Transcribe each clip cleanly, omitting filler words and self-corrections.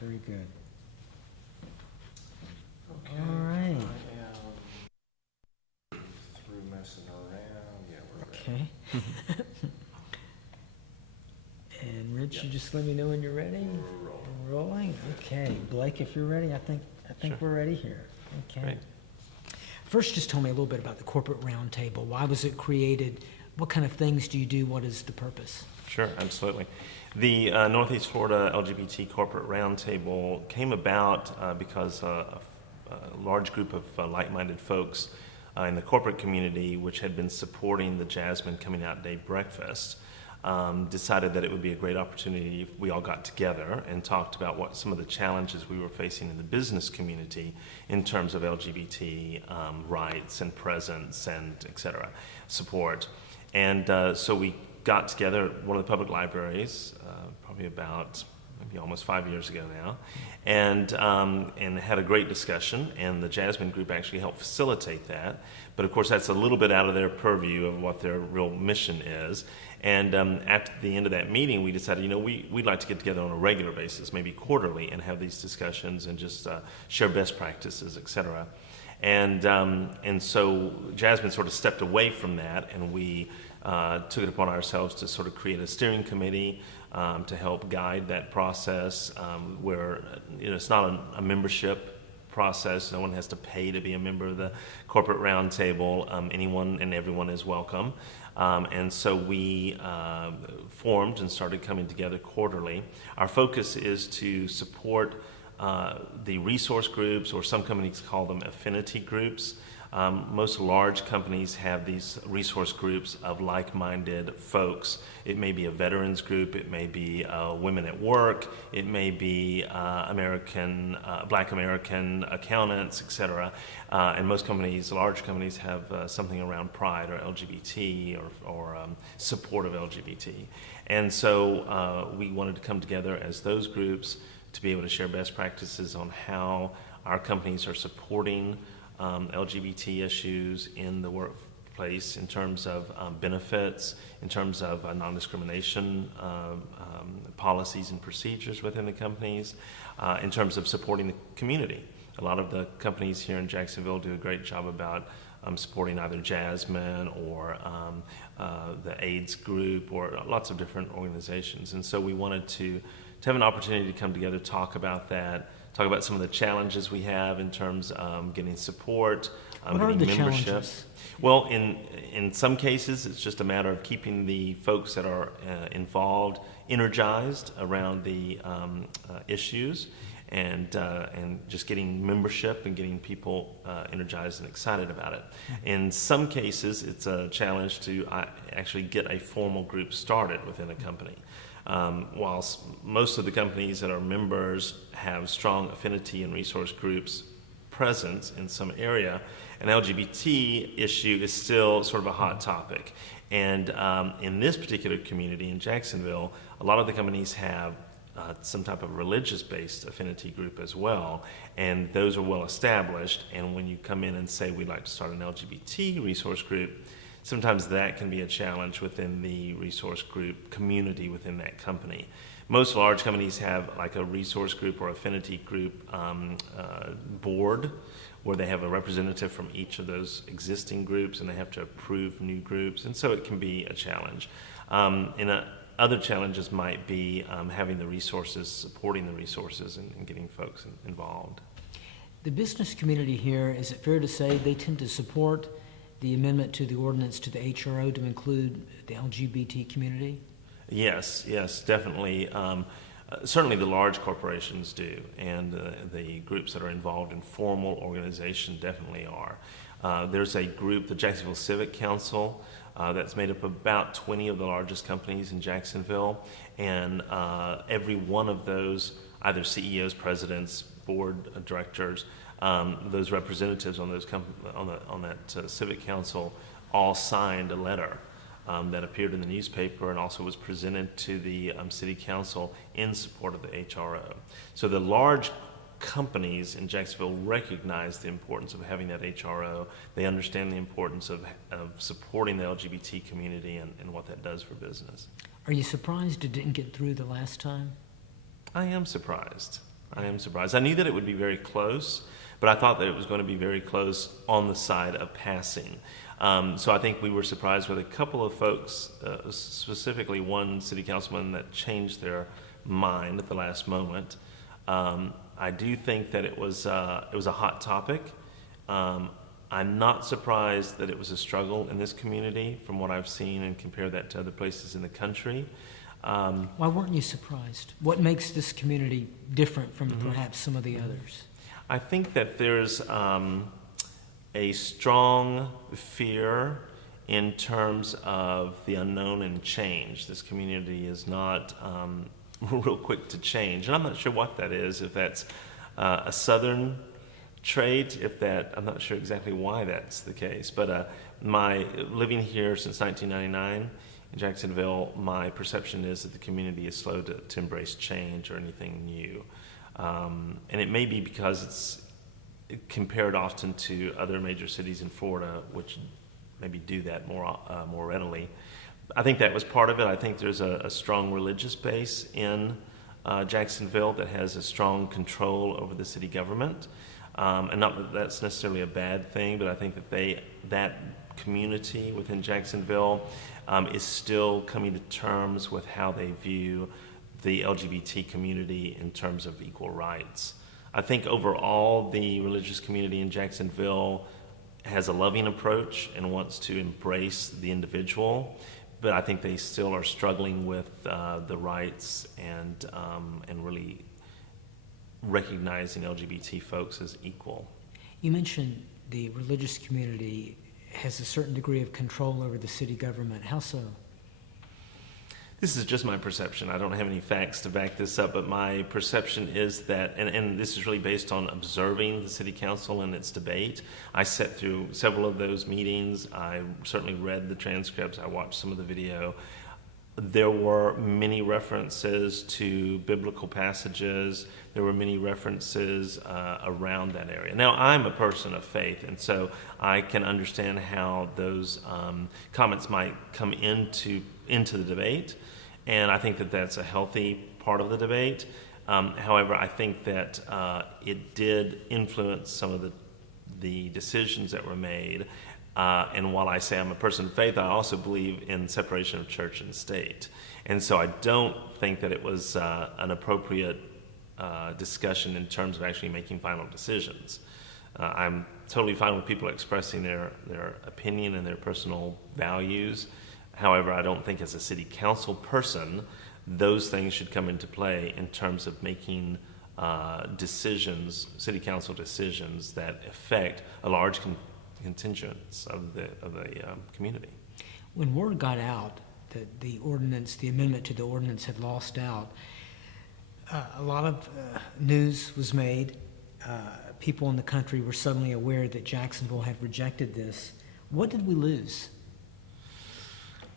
Very good. Okay. All right. I am through messing around. Yeah, we're ready. Okay. And Rich, you just let me know when you're ready. We're rolling. We're rolling? Okay. Blake, if you're ready, I think Sure. we're ready here. Okay. Great. First, just tell me a little bit about the Corporate Roundtable. Why was it created? What kind of things do you do? What is the purpose? Sure, absolutely. The Northeast Florida LGBT Corporate Roundtable came about because a large group of like-minded folks in the corporate community, which had been supporting the Jasmine Coming Out Day breakfast, decided that it would be a great opportunity if we all got together and talked about what some of the challenges we were facing in the business community in terms of LGBT rights and presence and et cetera, support. And so we got together at one of the public libraries, probably about maybe almost 5 years ago now, and had a great discussion. And the Jasmine Group actually helped facilitate that. But of course, that's a little bit out of their purview of what their real mission is. And at the end of that meeting, we decided, we'd like to get together on a regular basis, maybe quarterly, and have these discussions and just share best practices, et cetera. And so Jasmine sort of stepped away from that, and we took it upon ourselves to sort of create a steering committee to help guide that process, where it's not a membership process. No one has to pay to be a member of the Corporate Roundtable. Anyone and everyone is welcome. And so we formed and started coming together quarterly. Our focus is to support the resource groups, or some companies call them affinity groups. Most large companies have these resource groups of like-minded folks. It may be a veterans group, it may be women at work, it may be Black American accountants, et cetera. And most companies, large companies, have something around pride or LGBT or support of LGBT. And so we wanted to come together as those groups to be able to share best practices on how our companies are supporting LGBT issues in the workplace in terms of benefits, in terms of non-discrimination policies and procedures within the companies, in terms of supporting the community. A lot of the companies here in Jacksonville do a great job about supporting either Jasmine or the AIDS group or lots of different organizations. And so we wanted to have an opportunity to come together, talk about that, talk about some of the challenges we have in terms of getting support, What are getting the membership. challenges? Well, in some cases, it's just a matter of keeping the folks that are involved energized around the issues, and just getting membership and getting people energized and excited about it. In some cases, it's a challenge to actually get a formal group started within a company. Whilst most of the companies that are members have strong affinity and resource groups present in some area, an LGBT issue is still sort of a hot topic. And in this particular community in Jacksonville, a lot of the companies have some type of religious-based affinity group as well, and those are well established. And when you come in and say we'd like to start an LGBT resource group, sometimes that can be a challenge within the resource group community within that company. Most large companies have like a resource group or affinity group board, where they have a representative from each of those existing groups, and they have to approve new groups, and so it can be a challenge. Other challenges might be having the resources, supporting the resources, and getting folks involved. The business community here, is it fair to say they tend to support the amendment to the ordinance to the HRO to include the LGBT community? Yes, definitely. Certainly the large corporations do, and the groups that are involved in formal organization definitely are. There's a group, the Jacksonville Civic Council, that's made up of about 20 of the largest companies in Jacksonville, and every one of those, either CEOs, presidents, board of directors, those representatives on those on that Civic Council all signed a letter that appeared in the newspaper and also was presented to the City Council in support of the HRO. So the large companies in Jacksonville recognize the importance of having that HRO. They understand the importance of supporting the LGBT community and what that does for business. Are you surprised it didn't get through the last time? I am surprised. I am surprised. I knew that it would be very close, but I thought that it was going to be very close on the side of passing. So I think we were surprised with a couple of folks, specifically one city councilman that changed their mind at the last moment. I do think that it was a hot topic. I'm not surprised that it was a struggle in this community from what I've seen and compare that to other places in the country. Why weren't you surprised? What makes this community different from perhaps some of the others? I think that there's a strong fear in terms of the unknown and change. This community is not real quick to change, and I'm not sure what that is, if that's a southern trait, I'm not sure exactly why that's the case, but my living here since 1999 in Jacksonville, my perception is that the community is slow to embrace change or anything new. And it may be because it's compared often to other major cities in Florida, which maybe do that more readily. I think that was part of it. I think there's a strong religious base in Jacksonville that has a strong control over the city government. And not that that's necessarily a bad thing, but I think that community within Jacksonville is still coming to terms with how they view the LGBT community in terms of equal rights. I think overall the religious community in Jacksonville has a loving approach and wants to embrace the individual, but I think they still are struggling with the rights and really recognizing LGBT folks as equal. You mentioned the religious community has a certain degree of control over the city government. How so? This is just my perception. I don't have any facts to back this up, but my perception is that, and this is really based on observing the city council and its debate. I sat through several of those meetings. I certainly read the transcripts. I watched some of the video. There were many references to biblical passages. There were many references around that area. Now, I'm a person of faith, and so I can understand how those comments might come into the debate, and I think that that's a healthy part of the debate. However, I think that it did influence some of the decisions that were made. And while I say I'm a person of faith, I also believe in separation of church and state. And so I don't think that it was an appropriate discussion in terms of actually making final decisions. I'm totally fine with people expressing their opinion and their personal values. However, I don't think as a city council person, those things should come into play in terms of making decisions, city council decisions that affect a large contingents of the community. When word got out that the amendment to the ordinance had lost out, a lot of news was made. People in the country were suddenly aware that Jacksonville had rejected this. What did we lose?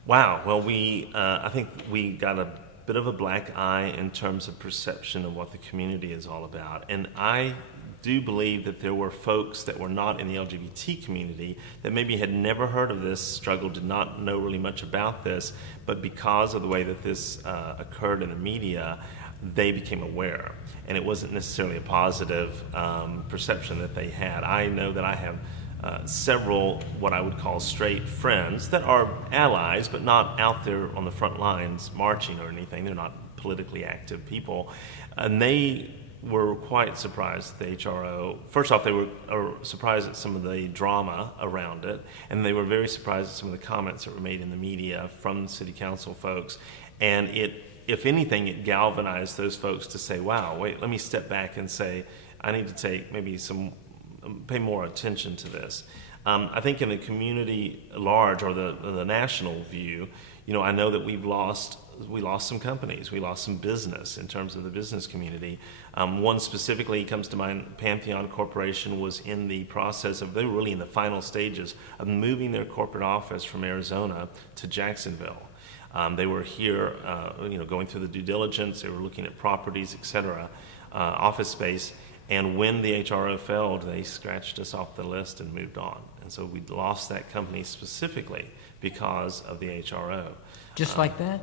Wow. Well, I think we got a bit of a black eye in terms of perception of what the community is all about. And I do believe that there were folks that were not in the LGBT community that maybe had never heard of this struggle, did not know really much about this, but because of the way that this occurred in the media, they became aware. And it wasn't necessarily a positive perception that they had. I know that I have several what I would call straight friends that are allies, but not out there on the front lines marching or anything. They're not politically active people. And they were quite surprised at the HRO. First off, they were surprised at some of the drama around it, and they were very surprised at some of the comments that were made in the media from the city council folks. And if anything, it galvanized those folks to say, wow, wait, let me step back and say, I need to pay more attention to this. I think in the community at large, or the national view, I know that we lost some companies, we lost some business in terms of the business community. One specifically comes to mind, Pantheon Corporation was in the process they were really in the final stages of moving their corporate office from Arizona to Jacksonville. They were here, going through the due diligence, they were looking at properties, et cetera, office space. And when the HRO failed, they scratched us off the list and moved on. And so we lost that company specifically because of the HRO. Just like that?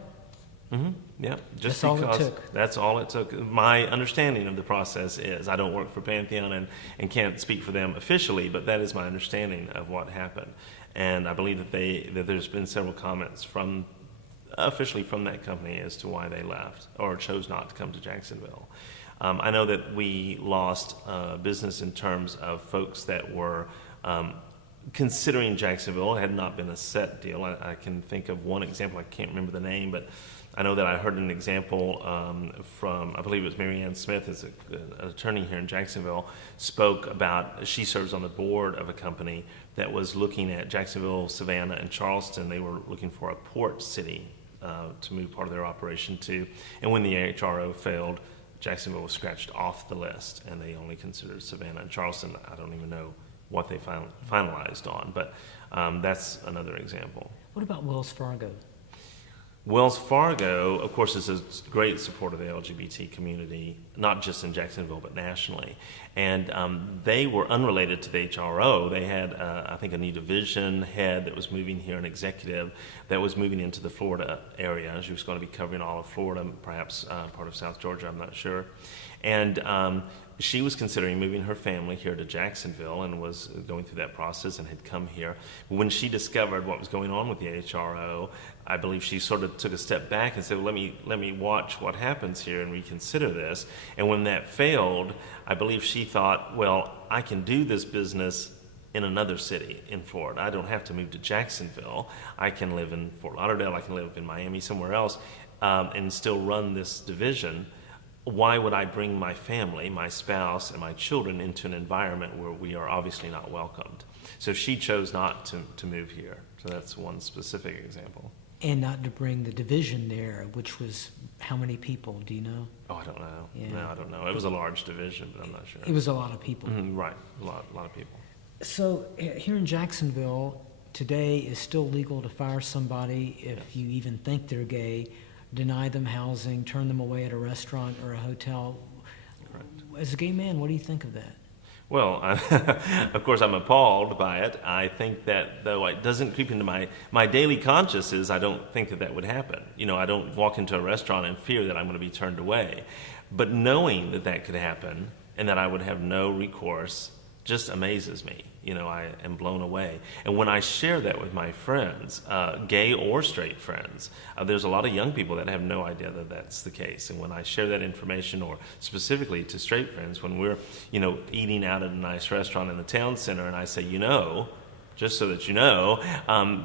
Yeah, just That's all it because took. that's all it took. My understanding of the process is, I don't work for Pantheon and can't speak for them officially, but that is my understanding of what happened. And I believe that there's been several comments officially from that company as to why they left or chose not to come to Jacksonville. I know that we lost business in terms of folks that were considering Jacksonville. It had not been a set deal. I can think of one example. I can't remember the name, but I know that I heard an example from, I believe it was Mary Ann Smith, is an attorney here in Jacksonville, spoke about, she serves on the board of a company that was looking at Jacksonville, Savannah, and Charleston. They were looking for a port city to move part of their operation to. And when the HRO failed, Jacksonville was scratched off the list, and they only considered Savannah and Charleston. I don't even know what they finalized on, but that's another example. What about Wells Fargo? Wells Fargo, of course, is a great supporter of the LGBT community, not just in Jacksonville, but nationally. And they were unrelated to the HRO. They had, I think, a new division head that was moving here, an executive that was moving into the Florida area. She was going to be covering all of Florida, perhaps part of South Georgia, I'm not sure. And she was considering moving her family here to Jacksonville and was going through that process and had come here. When she discovered what was going on with the HRO, I believe she sort of took a step back and said, well, let me watch what happens here and reconsider this. And when that failed, I believe she thought, well, I can do this business in another city in Florida. I don't have to move to Jacksonville. I can live in Fort Lauderdale. I can live in Miami, somewhere else, and still run this division. Why would I bring my family, my spouse, and my children into an environment where we are obviously not welcomed? So she chose not to move here. So that's one specific example. And not to bring the division there, which was how many people, do you know? Oh, I don't know. Yeah. No, I don't know. It was a large division, but I'm not sure. It was a lot of people. Right, a lot of people. So here in Jacksonville, today is still legal to fire somebody if you even think they're gay, deny them housing, turn them away at a restaurant or a hotel. Correct. As a gay man, what do you think of that? Well, of course, I'm appalled by it. I think that, though it doesn't creep into my daily consciousness, I don't think that would happen. You know, I don't walk into a restaurant and fear that I'm going to be turned away. But knowing that could happen and that I would have no recourse just amazes me. You know, I am blown away. And when I share that with my friends, gay or straight friends, there's a lot of young people that have no idea that that's the case. And when I share that information, or specifically to straight friends, when we're, you know, eating out at a nice restaurant in the town center, and I say, you know, just so that you know,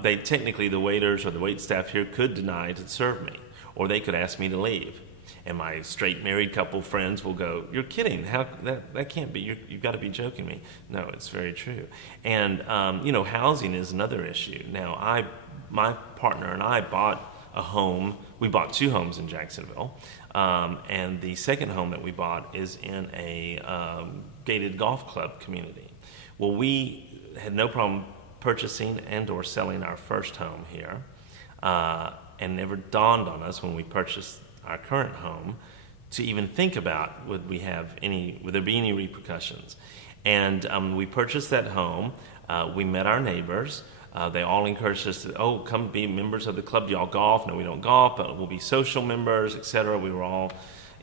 they technically, the waiters or the wait staff here could deny to serve me, or they could ask me to leave. And my straight married couple friends will go, you're kidding. How that can't be. You've got to be joking me. No, it's very true. And, you know, housing is another issue. Now, my partner and I bought a home. We bought 2 homes in Jacksonville. And the second home that we bought is in a gated golf club community. Well, we had no problem purchasing and or selling our first home here. And never dawned on us when we purchased our current home to even think about would there be any repercussions. And we purchased that home. We met our neighbors. They all encouraged us to, come be members of the club. Do y'all golf? No, we don't golf, but we'll be social members, etc. We were all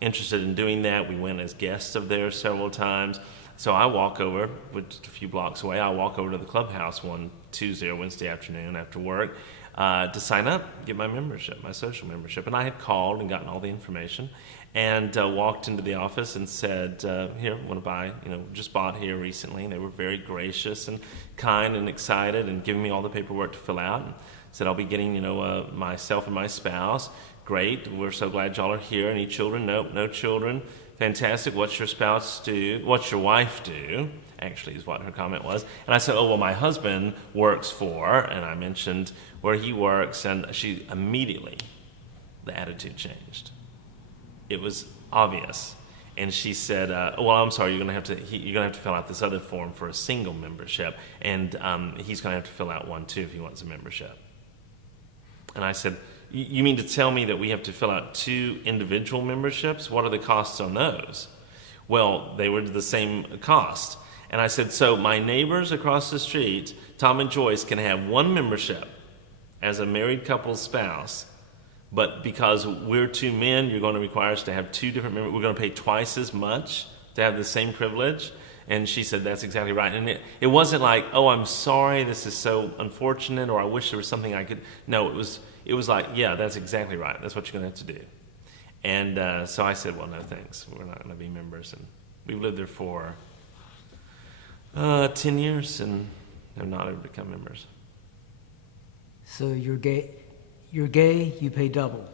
interested in doing that. We went as guests of theirs several times. So I walk over, just a few blocks away, I walk over to the clubhouse one Tuesday or Wednesday afternoon after work, to sign up, get my membership, my social membership. And I had called and gotten all the information and walked into the office and said, here, want to buy, just bought here recently. And they were very gracious and kind and excited and giving me all the paperwork to fill out. And said, I'll be getting, myself and my spouse. Great, we're so glad y'all are here. Any children? Nope, no children. Fantastic, what's your spouse do? What's your wife do? Actually, is what her comment was. And I said, my husband works for, and I mentioned where he works, and she immediately, the attitude changed. It was obvious. And she said, I'm sorry, you're gonna have to fill out this other form for a single membership, and he's gonna have to fill out one too if he wants a membership. And I said, you mean to tell me that we have to fill out 2 individual memberships? What are the costs on those? Well, they were the same cost. And I said, so my neighbors across the street, Tom and Joyce, can have 1 membership as a married couple's spouse, But because we're two men, you're going to require us to have two different members. We're going to pay twice as much to have the same privilege. And she said, that's exactly right. And it wasn't like, oh, I'm sorry, this is so unfortunate, or I wish there was something I could. No, it was like, yeah, that's exactly right. That's what you're going to have to do. And so I said, well, no, thanks. We're not going to be members. And we've lived there for 10 years and have not ever become members. So you're gay, you pay double,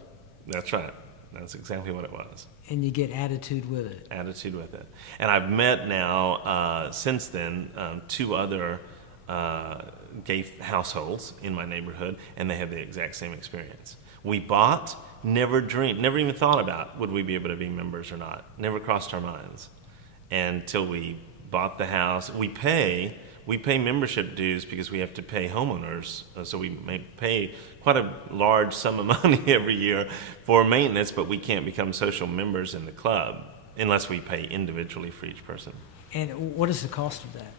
That's right. That's exactly what it was. and you get attitude with it. Attitude with it. And I've met now, since then, two other gay households in my neighborhood, and they have the exact same experience. We bought, never dreamed, never even thought about would we be able to be members or not. Never crossed our minds until we bought the house. We pay membership dues because we have to pay homeowners, so we may pay quite a large sum of money every year for maintenance, but we can't become social members in the club unless we pay individually for each person. And what is the cost of that?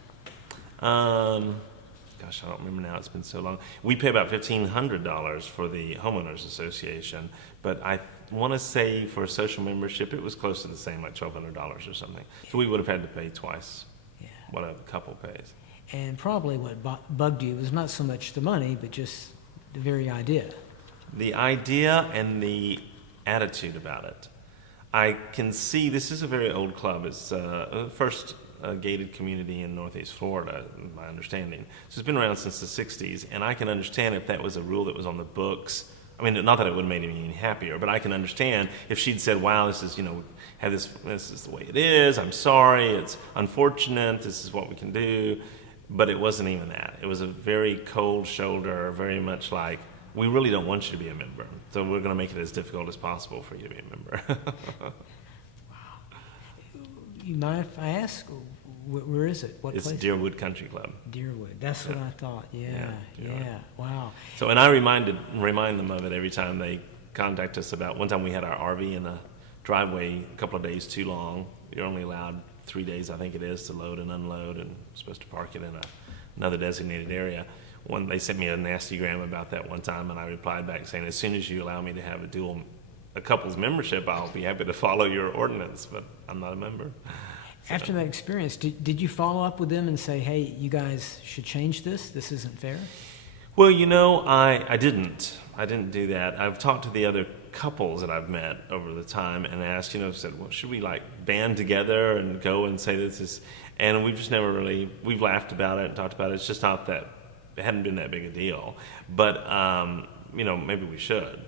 Gosh, I don't remember now. It's been so long. We pay about $1,500 for the homeowners association, but I want to say for a social membership, it was close to the same, like $1,200 or something. So we would have had to pay twice Yeah. what a couple pays. And probably what bugged you was not so much the money, but just the very idea. The idea and the attitude about it. I can see this is a very old club. It's the first gated community in Northeast Florida, my understanding. So it's been around since the 60s, and I can understand if that was a rule that was on the books. I mean, not that it would have made me any happier, but I can understand if she'd said, wow, this is, this is the way it is. I'm sorry. It's unfortunate. This is what we can do. But it wasn't even that. It was a very cold shoulder, very much like, we really don't want you to be a member, so we're going to make it as difficult as possible for you to be a member. You mind if I ask, where is it? What It's place? Deerwood Country Club. Deerwood. That's what I thought. Yeah. Deerwood. Wow. So, and I remind them of it every time they contact us about. One time we had our RV in the driveway a couple of days too long. You're only allowed 3 days, I think it is, to load and unload, and supposed to park it in another designated area. They sent me a nasty gram about that one time, and I replied back saying, as soon as you allow me to have a couple's membership, I'll be happy to follow your ordinance, but I'm not a member. After that experience, did you follow up with them and say, hey, you guys should change this? This isn't fair? Well, I didn't. I didn't do that. I've talked to the other couples that I've met over the time and asked, said, well, should we band together and go and say this is, and we've just never really, we've laughed about it and talked about it. It's just not that, it hadn't been that big a deal. But, maybe we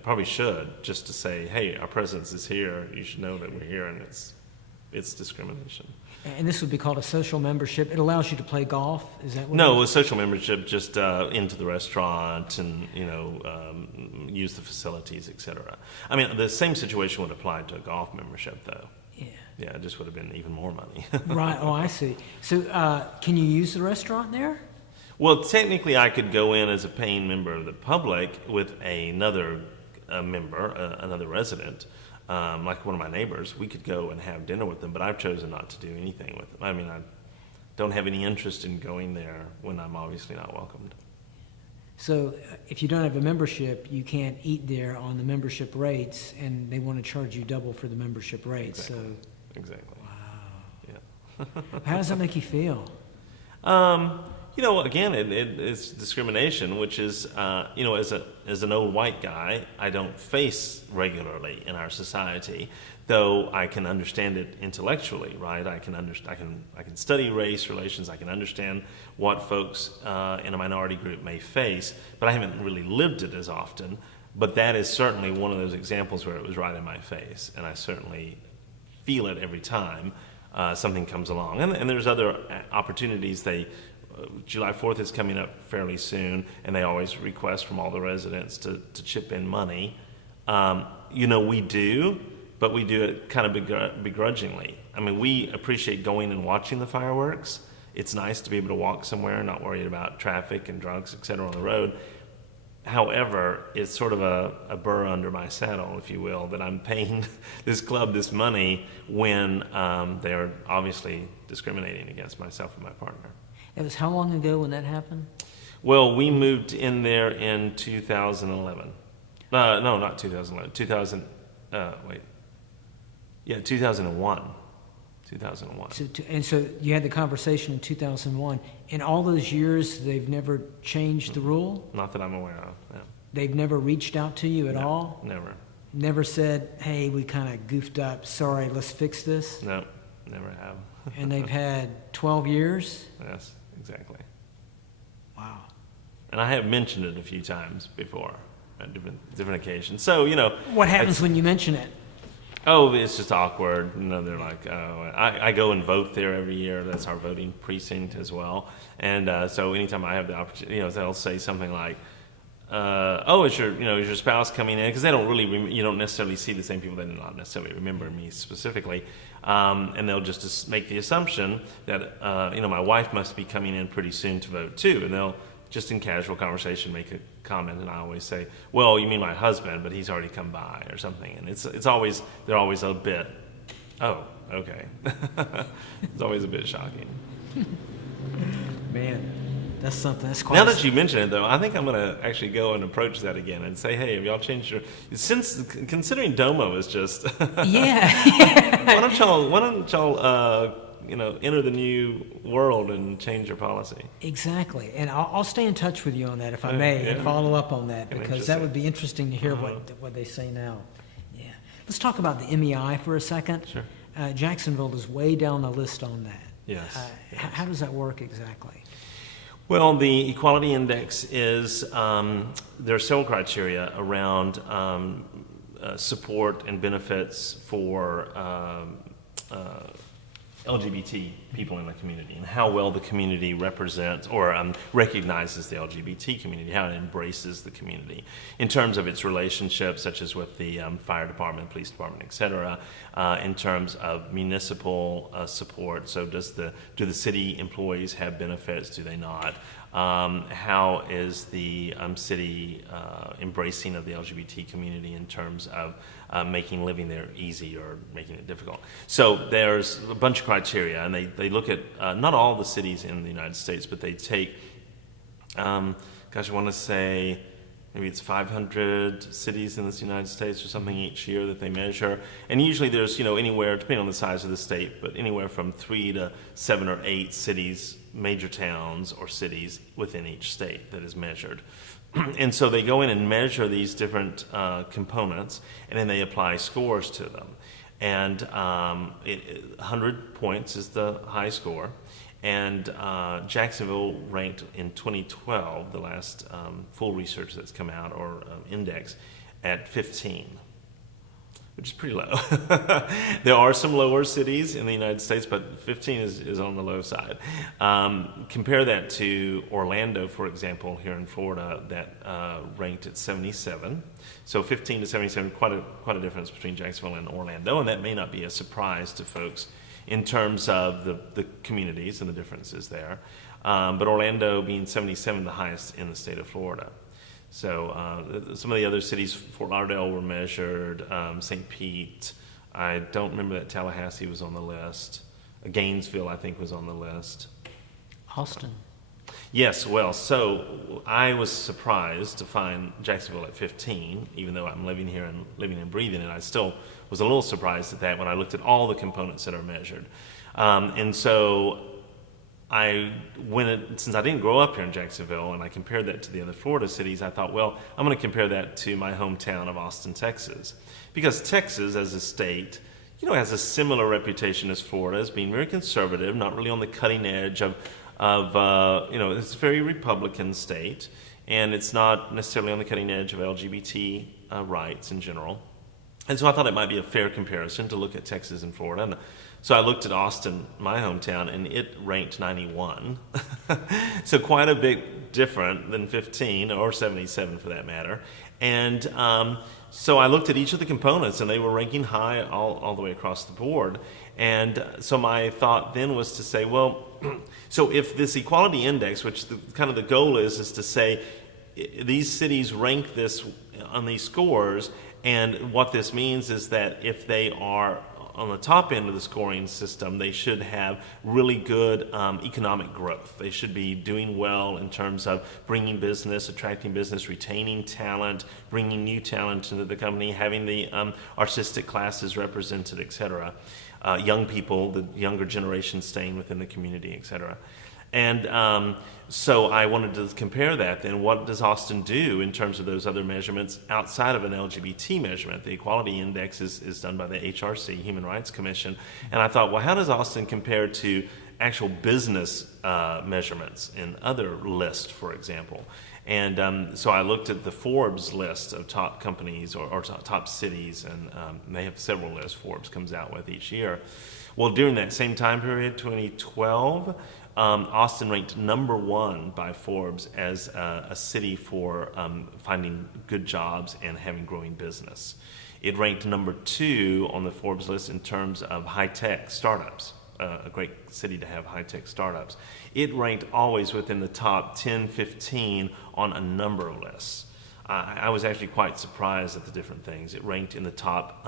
probably should, just to say, hey, our presence is here. You should know that we're here, and it's discrimination. And this would be called a social membership. It allows you to play golf. Is that what? No, it was social membership, just into the restaurant and use the facilities, etc. I mean, the same situation would apply to a golf membership, though. Yeah. Yeah, it just would have been even more money. Right. Oh, I see. So, can you use the restaurant there? Well, technically, I could go in as a paying member of the public with another member, another resident. Like one of my neighbors, we could go and have dinner with them, but I've chosen not to do anything with them. I mean, I don't have any interest in going there when I'm obviously not welcomed. So, if you don't have a membership, you can't eat there on the membership rates, and they want to charge you double for the membership rates. Exactly. So, Yeah. how does that make you feel? Again, it's discrimination, which is, as an old white guy, I don't face regularly in our society, though I can understand it intellectually, right? I can study race relations. I can understand what folks in a minority group may face, but I haven't really lived it as often. But that is certainly one of those examples where it was right in my face, and I certainly feel it every time something comes along. And there's other opportunities. July 4th is coming up fairly soon, and they always request from all the residents to chip in money. We do, but we do it kind of begrudgingly. I mean, we appreciate going and watching the fireworks. It's nice to be able to walk somewhere and not worried about traffic and drugs, et cetera, on the road. However, it's sort of a burr under my saddle, if you will, that I'm paying this club this money when they're obviously discriminating against myself and my partner. It was how long ago when that happened? Well, we moved in there in 2011. No, not 2011. 2001. 2001. So you had the conversation in 2001. In all those years, they've never changed the rule? Not that I'm aware of. No. They've never reached out to you at No, all? Never. Never said, hey, we kind of goofed up, sorry, let's fix this? No, never have. And they've had 12 years? Yes, exactly. Wow. And I have mentioned it a few times before on different occasions. So, you know. What happens when you mention it? Oh, it's just awkward. You know, they're like, oh, I go and vote there every year. That's our voting precinct as well. And so anytime I have the opportunity, you know, they'll say something like, oh, is your spouse coming in? Because they don't really, you don't necessarily see the same people. They do not necessarily remember me specifically. And they'll just make the assumption that, my wife must be coming in pretty soon to vote too. And they'll just in casual conversation make a comment. And I always say, well, you mean my husband, but he's already come by or something. And they're always a bit, oh, okay. It's always a bit shocking. Man, that's something. That's quite. Now that you mention it, though, I think I'm going to actually go and approach that again and say, hey, have y'all changed your... Since, considering Domo is just... Yeah. why don't y'all enter the new world and change your policy? Exactly. And I'll stay in touch with you on that, if I may, and Yeah. follow up on that, Kinda because that would be interesting to hear Uh-huh. what they say now. Yeah. Let's talk about the MEI for a second. Sure. Jacksonville is way down the list on that. Yes, yes. How does that work exactly? Well, the Equality Index is, there are several criteria around support and benefits for LGBT people in the community and how well the community represents or recognizes the LGBT community, how it embraces the community in terms of its relationships, such as with the fire department, police department, et cetera, in terms of municipal support. So do the city employees have benefits? Do they not? How is the city embracing of the LGBT community in terms of making living there easy or making it difficult? So there's a bunch of criteria, and they look at not all the cities in the United States, but they take, I want to say maybe it's 500 cities in this United States or something each year that they measure. And usually there's, anywhere, depending on the size of the state, but anywhere from 3 to 7 or 8 cities, major towns or cities within each state that is measured. And so they go in and measure these different components, and then they apply scores to them. And 100 points is the high score. And Jacksonville ranked in 2012, the last full research that's come out, or index, at 15, which is pretty low. There are some lower cities in the United States, but 15 is on the low side. Compare that to Orlando, for example, here in Florida, that ranked at 77. So 15 to 77, quite a difference between Jacksonville and Orlando, and that may not be a surprise to folks in terms of the communities and the differences there. But Orlando being 77, the highest in the state of Florida. So some of the other cities, Fort Lauderdale were measured, St. Pete, I don't remember that Tallahassee was on the list. Gainesville, I think, was on the list. Austin. Yes, well, so I was surprised to find Jacksonville at 15, even though I'm living here and living and breathing it. I still was a little surprised at that when I looked at all the components that are measured. And so since I didn't grow up here in Jacksonville and I compared that to the other Florida cities, I thought, well, I'm going to compare that to my hometown of Austin, Texas. Because Texas, as a state, has a similar reputation as Florida as being very conservative, not really on the cutting edge of it's a very Republican state, and it's not necessarily on the cutting edge of LGBT rights in general. And so I thought it might be a fair comparison to look at Texas and Florida. And so I looked at Austin, my hometown, and it ranked 91. So quite a bit different than 15 or 77 for that matter. And so I looked at each of the components, and they were ranking high all the way across the board. And so my thought then was to say, well, so if this equality index, which the goal is to say these cities rank this on these scores, and what this means is that if they are on the top end of the scoring system, they should have really good economic growth. They should be doing well in terms of bringing business, attracting business, retaining talent, bringing new talent into the company, having the artistic classes represented, et cetera. Young people, the younger generation staying within the community, et cetera. And so I wanted to compare that. Then what does Austin do in terms of those other measurements outside of an LGBT measurement? The Equality Index is done by the HRC, Human Rights Commission. And I thought, well, how does Austin compare to actual business measurements in other lists, for example? And so I looked at the Forbes list of top companies or top cities, and they have several lists Forbes comes out with each year. Well, during that same time period, 2012, Austin ranked number 1 by Forbes as a city for finding good jobs and having growing business. It ranked number 2 on the Forbes list in terms of high-tech startups, a great city to have high-tech startups. It ranked always within the top 10, 15 on a number of lists. I was actually quite surprised at the different things. It ranked in the top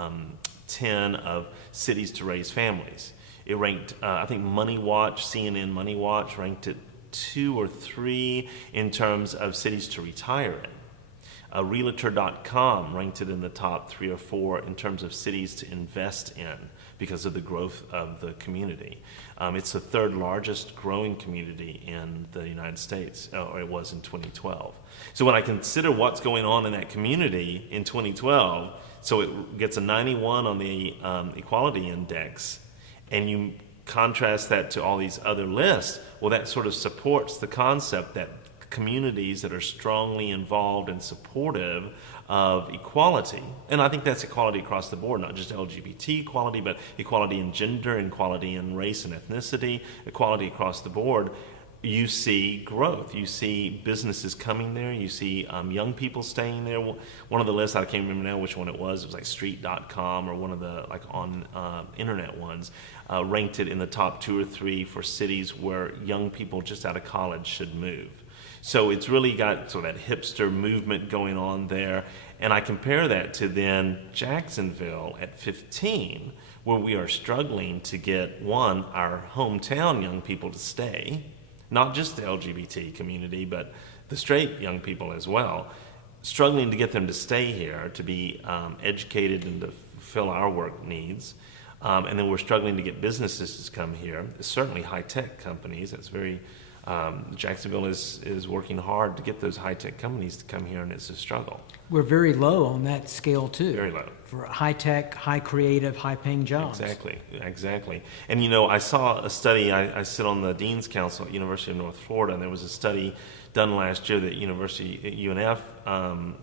10 of cities to raise families. It ranked, I think CNN Money Watch ranked it 2 or 3 in terms of cities to retire in. Realtor.com ranked it in the top 3 or 4 in terms of cities to invest in because of the growth of the community. It's the 3rd largest growing community in the United States, or it was in 2012. So when I consider what's going on in that community in 2012, so it gets a 91 on the Equality Index, and you contrast that to all these other lists, well, that sort of supports the concept that communities that are strongly involved and supportive of equality, and I think that's equality across the board, not just LGBT equality, but equality in gender, equality in race and ethnicity, equality across the board, you see growth. You see businesses coming there. You see young people staying there. One of the lists, I can't remember now which one it was like Street.com or one of the on internet ones, ranked it in the top 2 or 3 for cities where young people just out of college should move. So it's really got sort of that hipster movement going on there. And I compare that to then Jacksonville at 15, where we are struggling to get, one, our hometown young people to stay, not just the LGBT community, but the straight young people as well, struggling to get them to stay here, to be educated and to fulfill our work needs. And then we're struggling to get businesses to come here, certainly high-tech companies. That's very, Jacksonville is working hard to get those high-tech companies to come here, and it's a struggle. We're very low on that scale, too. Very low. For high-tech, high-creative, high-paying jobs. Exactly. And, I saw a study. I sit on the Dean's Council at University of North Florida, and there was a study done last year that UNF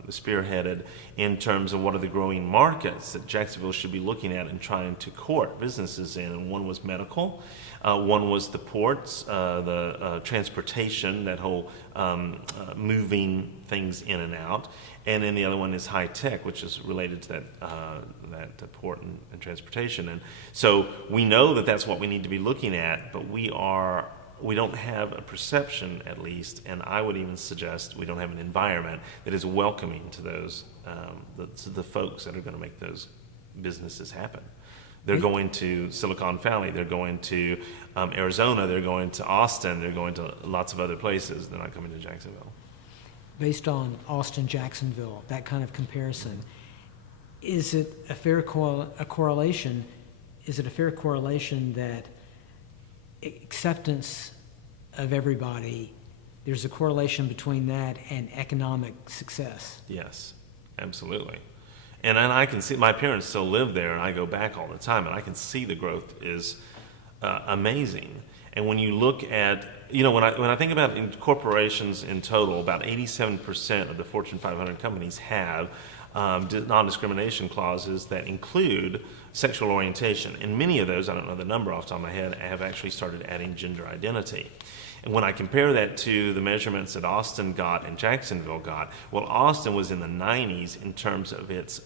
spearheaded in terms of what are the growing markets that Jacksonville should be looking at and trying to court businesses in. And one was medical, one was the ports, the transportation, that whole moving things in and out. And then the other one is high tech, which is related to that port and transportation. And so we know that that's what we need to be looking at, but we don't have a perception, at least, and I would even suggest we don't have an environment that is welcoming to those to the folks that are going to make those businesses happen. They're going to Silicon Valley, they're going to Arizona, they're going to Austin, they're going to lots of other places. They're not coming to Jacksonville. Based on Austin, Jacksonville, that kind of comparison, is it a fair correlation? Is it a fair correlation that acceptance of everybody, there's a correlation between that and economic success? Yes, absolutely. And I can see, my parents still live there, and I go back all the time, and I can see the growth is amazing. And when you look at, when I think about in corporations in total, about 87% of the Fortune 500 companies have non-discrimination clauses that include sexual orientation. And many of those, I don't know the number off the top of my head, have actually started adding gender identity. And when I compare that to the measurements that Austin got and Jacksonville got, well, Austin was in the 90s in terms of its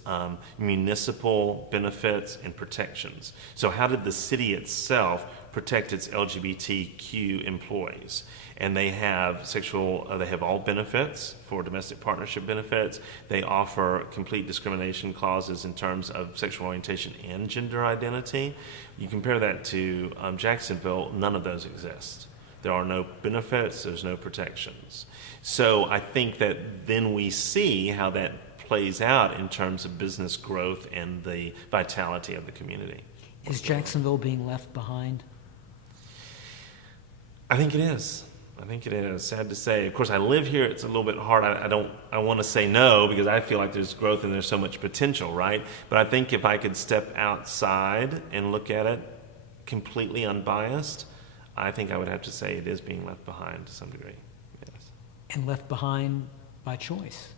municipal benefits and protections. So how did the city itself protect its LGBTQ employees. And they have they have all benefits for domestic partnership benefits. They offer complete discrimination clauses in terms of sexual orientation and gender identity. You compare that to Jacksonville, none of those exist. There are no benefits, there's no protections. So I think that then we see how that plays out in terms of business growth and the vitality of the community. Is Jacksonville being left behind? I think it is. I think it is. Sad to say. Of course, I live here. It's a little bit hard. I want to say no because I feel like there's growth and there's so much potential, right? But I think if I could step outside and look at it completely unbiased, I think I would have to say it is being left behind to some degree. Yes. And left behind by choice.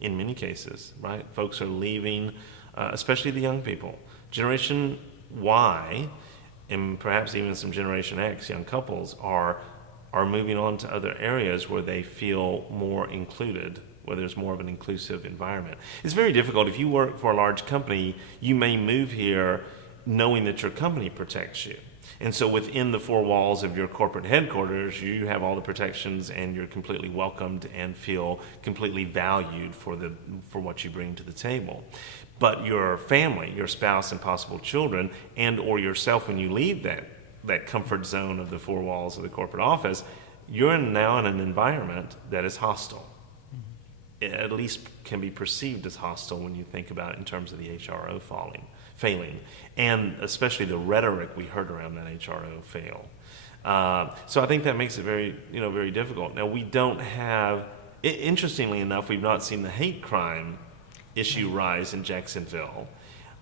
In many cases, right? Folks are leaving, especially the young people. Generation Y, and perhaps even some Generation X, young couples, are moving on to other areas where they feel more included, where there's more of an inclusive environment. It's very difficult. If you work for a large company, you may move here knowing that your company protects you. And so within the four walls of your corporate headquarters, you have all the protections and you're completely welcomed and feel completely valued for what you bring to the table. But your family, your spouse and possible children, and or yourself when you leave that comfort zone of the four walls of the corporate office, you're now in an environment that is hostile. It at least can be perceived as hostile when you think about it in terms of the HRO failing, and especially the rhetoric we heard around that HRO fail. So I think that makes it very difficult. Now we don't have, interestingly enough, we've not seen the hate crime issue rise in Jacksonville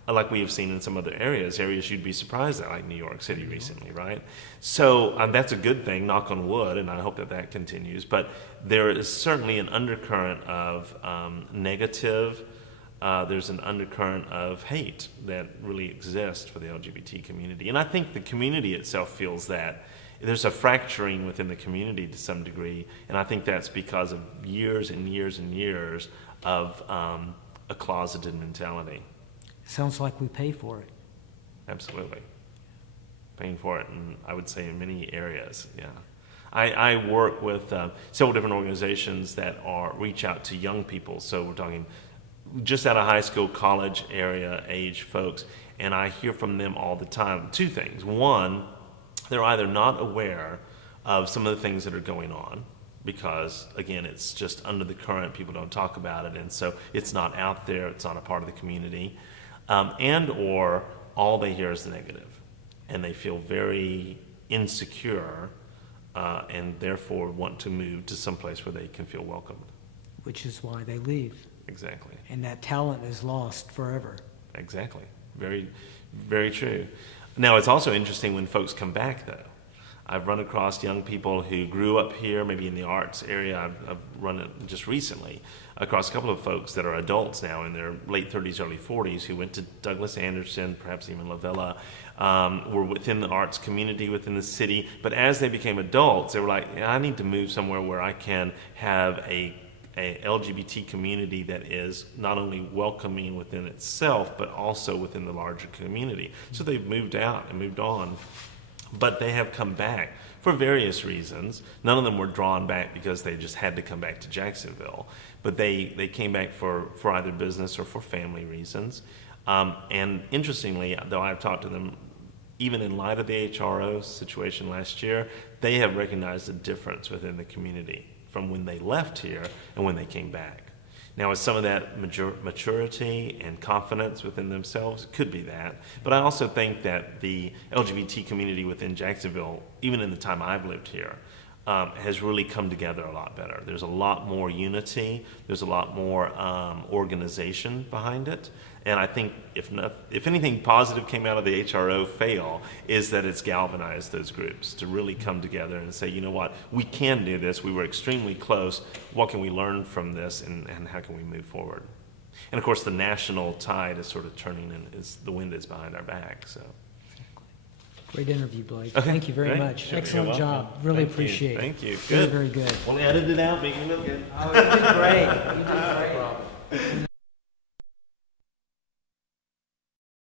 like we have seen in some other areas you'd be surprised at, like New York City recently, right? So that's a good thing, knock on wood, and I hope that continues. But there is certainly an undercurrent of negative, there's an undercurrent of hate that really exists for the LGBT community. And I think the community itself feels that. There's a fracturing within the community to some degree, and I think that's because of years and years and years of a closeted mentality. Sounds like we pay for it. Absolutely. Paying for it, and I would say in many areas, yeah. I work with several different organizations that reach out to young people, so we're talking just out of high school, college area age folks, and I hear from them all the time two things. One, they're either not aware of some of the things that are going on, because again, it's just under the current, people don't talk about it, and so it's not out there, it's not a part of the community. And or all they hear is the negative, and they feel very insecure and therefore want to move to some place where they can feel welcomed. Which is why they leave. Exactly. And that talent is lost forever. Exactly. Very, very true. Now, it's also interesting when folks come back, though. I've run across young people who grew up here, maybe in the arts area. I've run it just recently across a couple of folks that are adults now in their late 30s, early 40s, who went to Douglas Anderson, perhaps even La Villa, were within the arts community within the city. But as they became adults, they were like, I need to move somewhere where I can have a LGBT community that is not only welcoming within itself, but also within the larger community. So they've moved out and moved on. But they have come back for various reasons. None of them were drawn back because they just had to come back to Jacksonville. But they came back for either business or for family reasons. And interestingly, though I've talked to them, even in light of the HRO situation last year, they have recognized a difference within the community from when they left here and when they came back. Now, is some of that maturity and confidence within themselves? It could be that. But I also think that the LGBT community within Jacksonville, even in the time I've lived here, has really come together a lot better. There's a lot more unity. There's a lot more organization behind it. And I think if anything positive came out of the HRO fail, is that it's galvanized those groups to really come together and say, you know what, we can do this. We were extremely close. What can we learn from this, and how can we move forward? And of course, the national tide is sort of turning, and the wind is behind our back. So, great interview, Blake. Okay, Thank you very great. much. Sure, Excellent you're welcome. job. Really Thank you. appreciate it. Thank you. Very, Good. very good. We'll edit it out, make it look good. Oh, you did great. You did great.